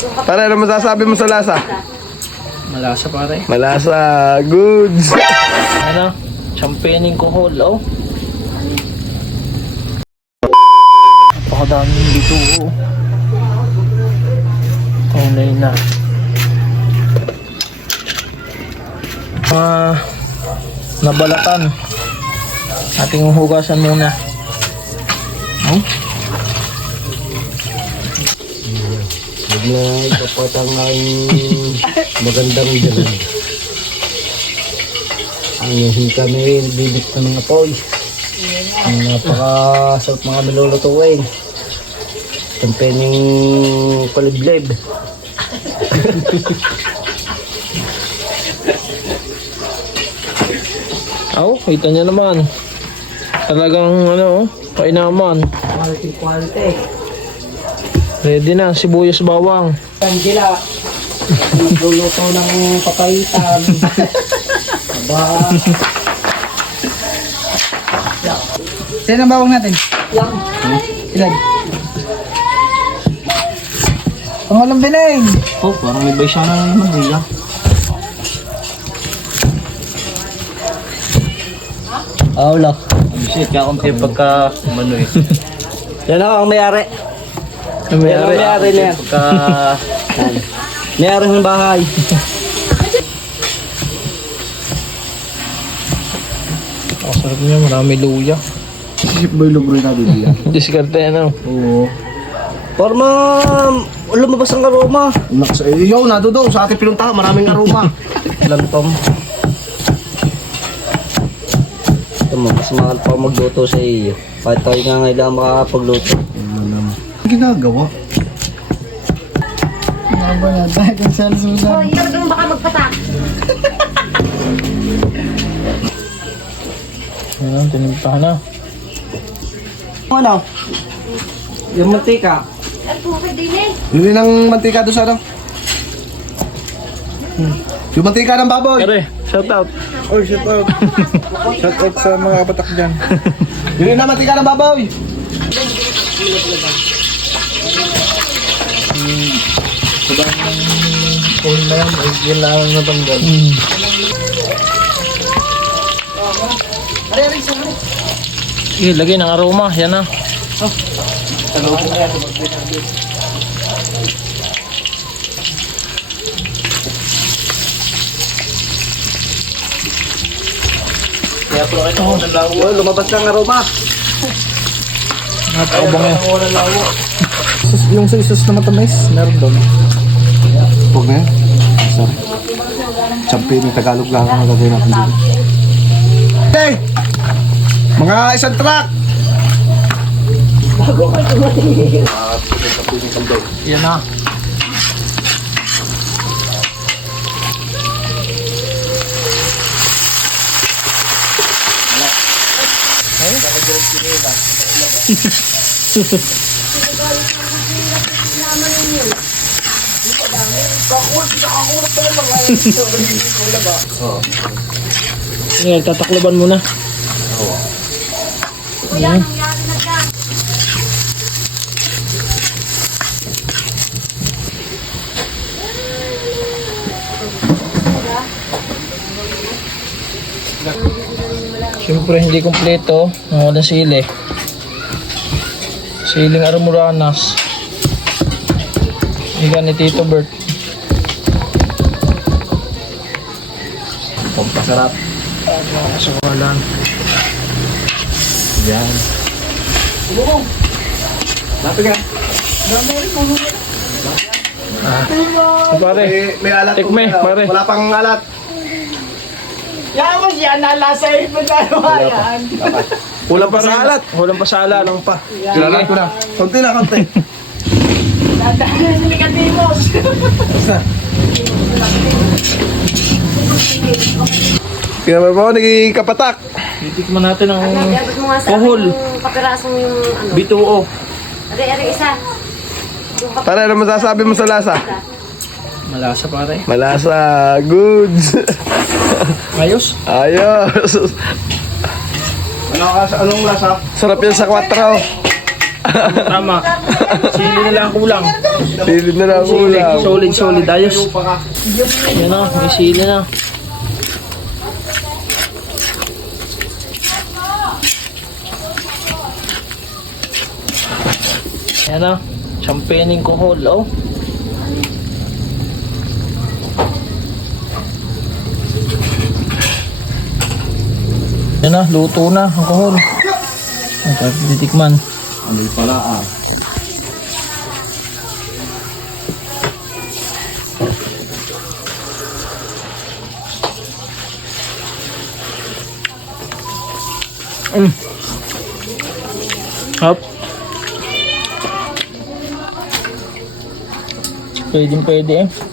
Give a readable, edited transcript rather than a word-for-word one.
Pare, ano masasabi mo sa lasa? Malasa pare. Malasa, goods. Ano? Champagneing kohol, oh. Napakadaming dito, oh. Online na. Nabalatan. Ating hugasan muna. Oh. Huwag na ipapatang ang magandang dyan. Ang kami bibit sa mga toy. Ang napakasarap mga nilulutuin. Champening paliblib. Oh, kita niyo naman. Talagang ano, kainaman. Quality. Ready na, sibuyas bawang. Angela, nagluluto ng papaitan. Aba. Sino ang bawang natin? Lang. Ilan? Pangalong bineng. Oh, parang may siya na magbiya. Oh, look. Shit, kakunti pagka umano eh. Yan ako ang mayari. Mayari. Mayari na yan. Pagka... Mayari ng bahay. Oh, sarap niya, marami luya. Sisip ba yung lubro natin diyan? Diskarte ano. Oo. Forma, lumabas ang aroma. Yo, nado daw. Sa ating pinuntahan, maraming aroma. Lantom. Ito mo, mas mahal pa magluto sa iyo. Kahit tayo nga ngayon makakapagluto. Ginagawa. Ano ba na? Dahil kung saan susan. Oh, ikaw doon baka magpatak. Ayan, tinimpahan na. Ano? Yung mantika. Ay, bukid din eh. Yun ang mantika doon sa ano? Yung mantika ng baboy. Pare, shout out. Oh, shout out. Shout out sa mga kapatak dyan. Yun ang mantika ng baboy. Phone na yan, ay yun lang natanggal. Sige, lagay ng aroma, yan na. Kaya po kayo ng unang lawo. Oh, lumabas ang aroma. Nakaubang yan. Yung sa isos na matamis, meron doon. Huwag na yan. Sorry. Champion yung Tagalog lang ang gagawin natin dito. Hey! Mga isang truck! Yan na. Ngayon, tatakloban muna. Kuya, nangyari na ka. Siyempre, hindi kumpleto. Walang sili. Siling armuranas. Higa ni Tito Bert. Pampasarap. Kasawalan. Yan. Lapit ka. Pare, May alat. Tikme, pare. Wala pang alat. Yan mo siya, nalasa yung pagkaluhayan. Kulang pa sa alat. Walang pasala lang pa. Kailangan ko na. Konti na, konti. Nadaan sa Nicodemus. Kinaman mo, nagkikapatak. Titikman natin ang Dapat mo nga sa kohol. yung kapirasong yung ano. Bituo. Ari, isa. Yung Pare, ano masasabi mo sa lasa? Malasa pare. Malasa, goods. Ayos. Ayos. Anong lasa? Sarap yan sa 4. Tama. Sili na lang kulang. Sili na lang Sili. ulam. Solid, ayos. Yan na, may sili na. Yan na, champagneing kohol, oh. Yan na, luto na ang kohol. Ang titikman. Ano pala ah. Hop. Pwede eh.